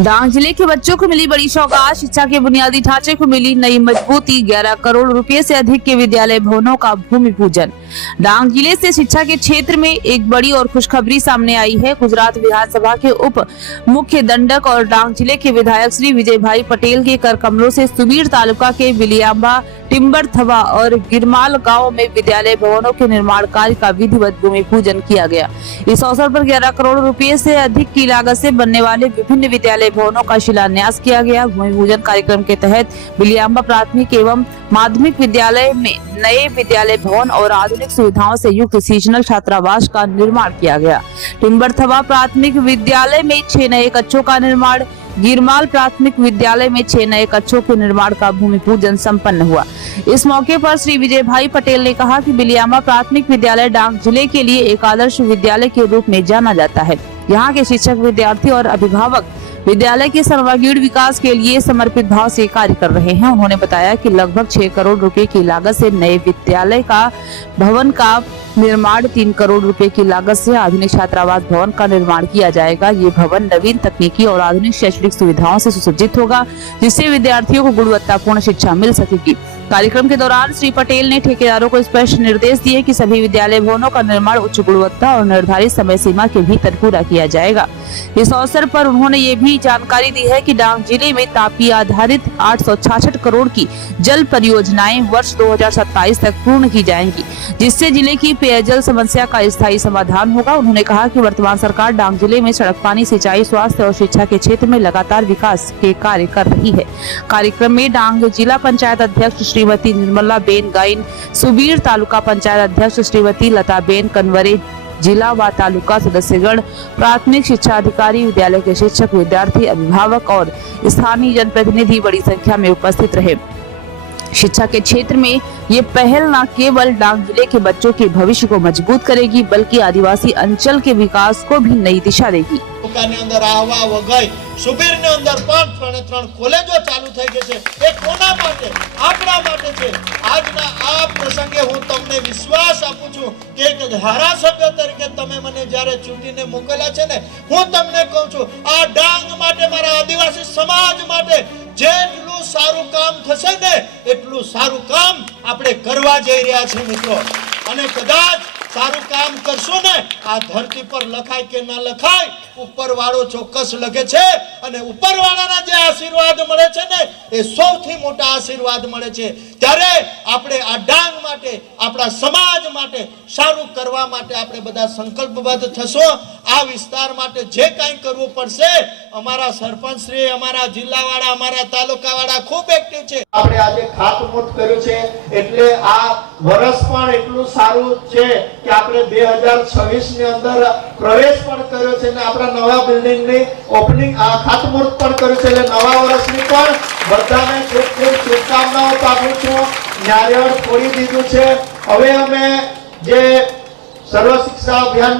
डांग जिले के बच्चों को मिली बड़ी सौगात। शिक्षा के बुनियादी ढांचे को मिली नई मजबूती। 11 करोड़ रुपए से अधिक के विद्यालय भवनों का भूमि पूजन। डांग जिले से शिक्षा के क्षेत्र में एक बड़ी और खुशखबरी सामने आई है। गुजरात विधानसभा के उप मुख्य दंडक और डांग जिले के विधायक श्री विजय भाई पटेल के कर कमलों से सुबीर तालुका के बिलियांबा, टिम्बरथवा और गिरमाल गाँव में विद्यालय भवनों के निर्माण कार्य का विधिवत भूमि पूजन किया गया। इस अवसर पर 11 करोड़ रुपए से अधिक की लागत से बनने वाले विभिन्न विद्यालय भवनों का शिलान्यास किया गया। भूमि पूजन कार्यक्रम के तहत बिलियांबा प्राथमिक एवं माध्यमिक विद्यालय में नए विद्यालय भवन और आधुनिक सुविधाओं से युक्त सीजनल छात्रावास का निर्माण किया गया। टिम्बरथवा प्राथमिक विद्यालय में 6 नए कक्षों का निर्माण, गिरमाल प्राथमिक विद्यालय में 6 नए कक्षों के निर्माण का भूमि पूजन संपन्न हुआ। इस मौके पर श्री विजय भाई पटेल ने कहा कि बिलियांबा प्राथमिक विद्यालय डांग जिले के लिए एक आदर्श विद्यालय के रूप में जाना जाता है। यहाँ के शिक्षक, विद्यार्थी और अभिभावक विद्यालय के सर्वांगीण विकास के लिए समर्पित भाव से कार्य कर रहे हैं। उन्होंने बताया कि लगभग 6 करोड़ रुपए की लागत से नए विद्यालय का भवन का निर्माण, 3 करोड़ रुपए की लागत से आधुनिक छात्रावास भवन का निर्माण किया जाएगा। ये भवन नवीन तकनीकी और आधुनिक शैक्षणिक सुविधाओं से सुसज्जित होगा, जिससे विद्यार्थियों को गुणवत्तापूर्ण शिक्षा मिल सकेगी। कार्यक्रम के दौरान श्री पटेल ने ठेकेदारों को स्पष्ट निर्देश दिए कि सभी विद्यालय भवनों का निर्माण उच्च गुणवत्ता और निर्धारित समय सीमा के भीतर पूरा किया जाएगा। इस अवसर पर उन्होंने ये भी जानकारी दी है कि डांग जिले में तापीय आधारित 866 करोड़ की जल परियोजनाएं वर्ष 2027 तक पूर्ण की जाएंगी, जिससे जिले की पेयजल समस्या का स्थायी समाधान होगा। उन्होंने कहा कि वर्तमान सरकार डांग जिले में सड़क, पानी, सिंचाई, स्वास्थ्य और शिक्षा के क्षेत्र में लगातार विकास के कार्य कर रही है। कार्यक्रम में डांग जिला पंचायत अध्यक्ष श्रीमती निर्मला बेन गाइन, सुबीर तालुका पंचायत अध्यक्ष श्रीमती लता बेन कनवरे, जिला व तालुका सदस्यगण, प्राथमिक शिक्षा अधिकारी, विद्यालय के शिक्षक, विद्यार्थी, अभिभावक और स्थानीय जनप्रतिनिधि बड़ी संख्या में उपस्थित रहे। शिक्षा के क्षेत्र में ये पहल न केवल डांग जिले के बच्चों के भविष्य को मजबूत करेगी, बल्कि आदिवासी अंचल के विकास को भी नई दिशा देगी। अंदर आवा वगई सुबीर ने अंदर पण 3 कॉलेजो चालू થઈ ગઈ છે। એ કોના માટે? આપણા માટે છે। આજના આ પ્રસંગે હું તમને વિશ્વાસ આપું છું કે એક ધારાસભ્ય તરીકે તમે મને જ્યારે ચૂંટીને મોકલ્યા છે ને, હું તમને કહું છું આ ડાંગ માટે, મારા આદિવાસી સમાજ માટે જેટલું સારું કામ થશે ને એટલું સારું કામ આપણે કરવા જઈ રહ્યા છીએ મિત્રો। અને કદાચ સારું કામ કરશો ને, આ ધરતી પર લખાય કે ના લખાય, ઉપરવાળો ચોક્કસ લખે છે અને ઉપરવાળાના જે આશીર્વાદ મળે છે ને એ સૌથી મોટા આશીર્વાદ મળે છે। ત્યારે આપણે આ ડાંગ માટે, આપણા સમાજ માટે સારું કરવા માટે આપણે બધા સંકલ્પબદ્ધ થશો। આ વિસ્તાર માટે જે કાંઈ કરવું પડશે, અમારા સરપંચ શ્રી, અમારા જિલ્લાવાળા, અમારા તાલુકાવાળા ખૂબ એક્ટિવ છે। આપણે આજે ખાતમુહૂર્ત કર્યું છે એટલે આ વર્ષ પણ એટલું સારું છે કે આપણે 2026 ની અંદર પ્રવેશ પણ કર્યો છે અને આપણા નવા બિલ્ડિંગ ની ઓપનિંગ ખાતમુહૂર્ત પણ કર્યું છે। એટલે નવા વર્ષની પણ બધાને ખૂબ ખૂબ શુભકામનાઓ પાઠવું છું। નારિયેળ ફોડી દીધું છે। હવે અમે જે સર્વ શિક્ષા અભિયાન